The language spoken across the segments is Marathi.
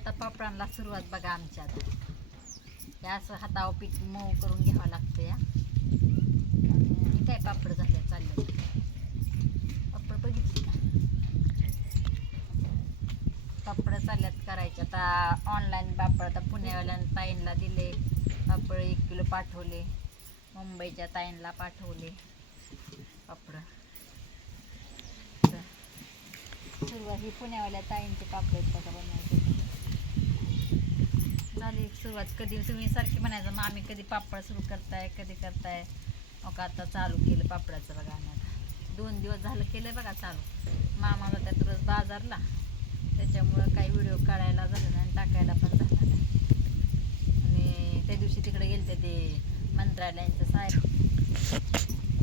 आता पापडांना सुरुवात बघा आमच्या आता असं हातावर पीठ मऊ करून घ्यावं लागतं या आणि काय पापड झाले चाललं. पापड बघितली का? पापड चालल्यात करायचे. आता ऑनलाईन पापड आता पुण्यावाल्या ताईंना दिले. पापड एक किलो पाठवले. मुंबईच्या ताईंना पाठवले पापड. तर सुरुवात ही पुण्यावाल्या ताईंचे पापड आहेत बनवायचे. सुरुवात कधी? तुम्ही सारखी म्हणायचं मग आम्ही कधी पापड सुरू करताय? कधी करताय? मग आता चालू केलं पापडाचं बघा आम्ही दोन दिवस झालं केलं बघा चालू. मामाला त्यात रोज बाजारला. त्याच्यामुळं काही व्हिडिओ काढायला झालं नाही आणि टाकायला पण झाला नाही. आणि त्या दिवशी तिकडे गेलते ते मंत्रालयांचं साहेब.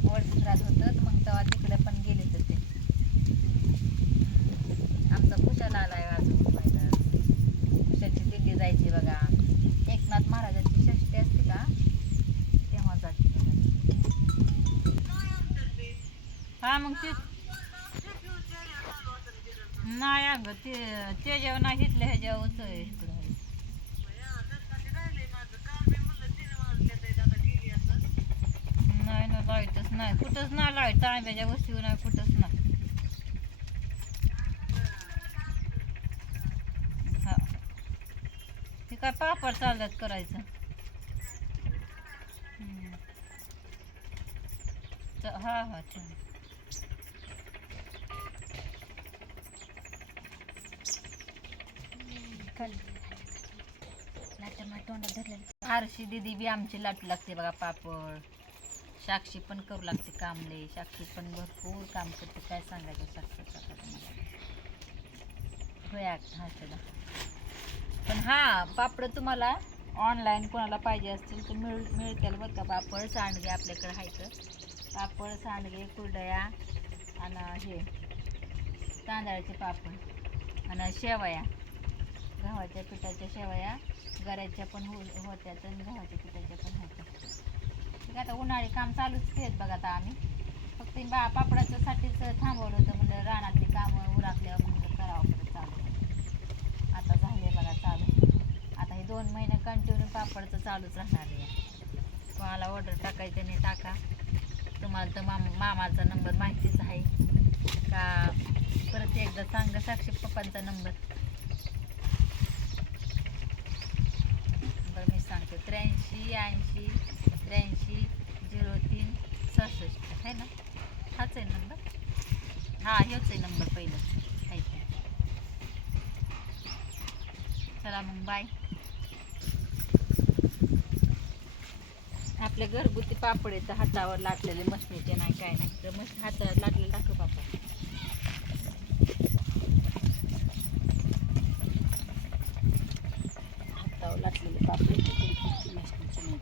वडसरात होतं तर मग तेव्हा तिकडे पण गेले होते ते. आमचा कुशाला आलाय अजून. व्हायला कुशाची दिंडी जायची बघा. एकनाथ महाराजांची षष्टी असते का? तेव्हा जाते हा मग ते नाही अगं ते ते जेवण नाही घेतलं ह्याच्यावरच इकडं. नाही ना लाईटच नाही. कुठंच नाही लाइट तांब्याच्या वस्तीवर नाही कुठंच नाही हा हे काय पापड चालल्यात करायचं. हम्म. च- हा हा छान आरशी दिदी बी आमची लाटू लागते बघा पापड. साक्षी पण करू लागते कामले. साक्षी पण भरपूर काम करते. काय सांगायचं साक्षी होय होया हा चला. हा पापड तुम्हाला ऑनलाईन कोणाला पाहिजे असतील तर मिळ मिळतील बघ का पापड. सांडगे आपल्याकडे आहेत. पापड सांडगे कुरडया आणि हे तांदळाचे पापड आणि शेवया. गव्हाच्या पिठाच्या शेवया गऱ्याच्या पण हो होत्या आणि गव्हाच्या पिठाच्या पण होत्या ठीक आहे आता उन्हाळी काम चालूच केलेत बघा आता आम्ही. फक्त बा पापडाच्यासाठीच थांबवलं होतं म्हणजे रानातली कामं उराकल्यावर म्हणजे करावं परत चालू. आता झाले बघा चालू. दोन महिने कंटिन्यू पापडचं चालूच राहणार आहे. तुम्हाला ऑर्डर टाकायचं नाही टाका. तुम्हाला तर माम मामाचा नंबर माहितीच आहे. का परत एकदा सांगा साक्षी पप्पांचा नंबर बरं मी सांगते. त्र्याऐंशी ऐंशी त्र्याऐंशी झिरो तीन सहासष्ट. आहे ना? हाच आहे नंबर हा हेच आहे नंबर पहिलं. आहे चला मग बाय आपल्या घरगुती पापड येतं हातावर लाटलेले मशनीचे नाही काय नाही. तर मस्त हातावर लाटलेले टाकू पापड हातावर लाटलेले पापड येते मशनीचे नाही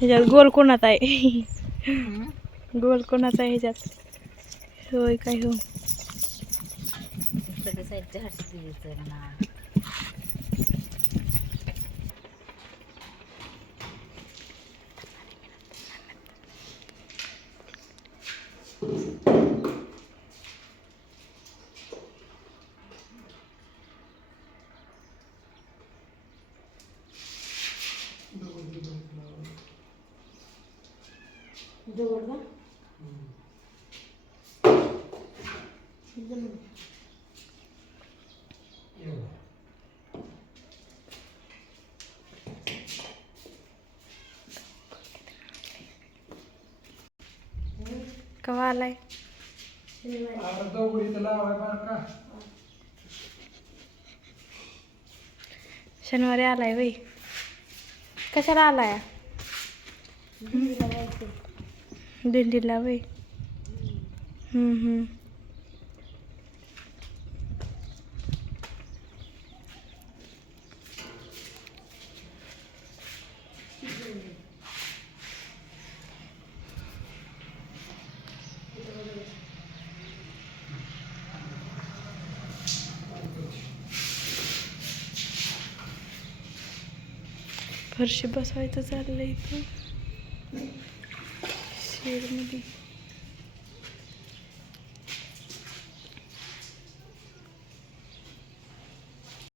ह्याच्यात गोल कोणाचा आहे. गोल कोणाचा आहे ह्याच्यात? होय काय हो? ना कवा आलाय शनिवारी आलाय वय कशाला आलाय? दिंडीला वय. फरशी बसवायचं चाललंय इथं. 20.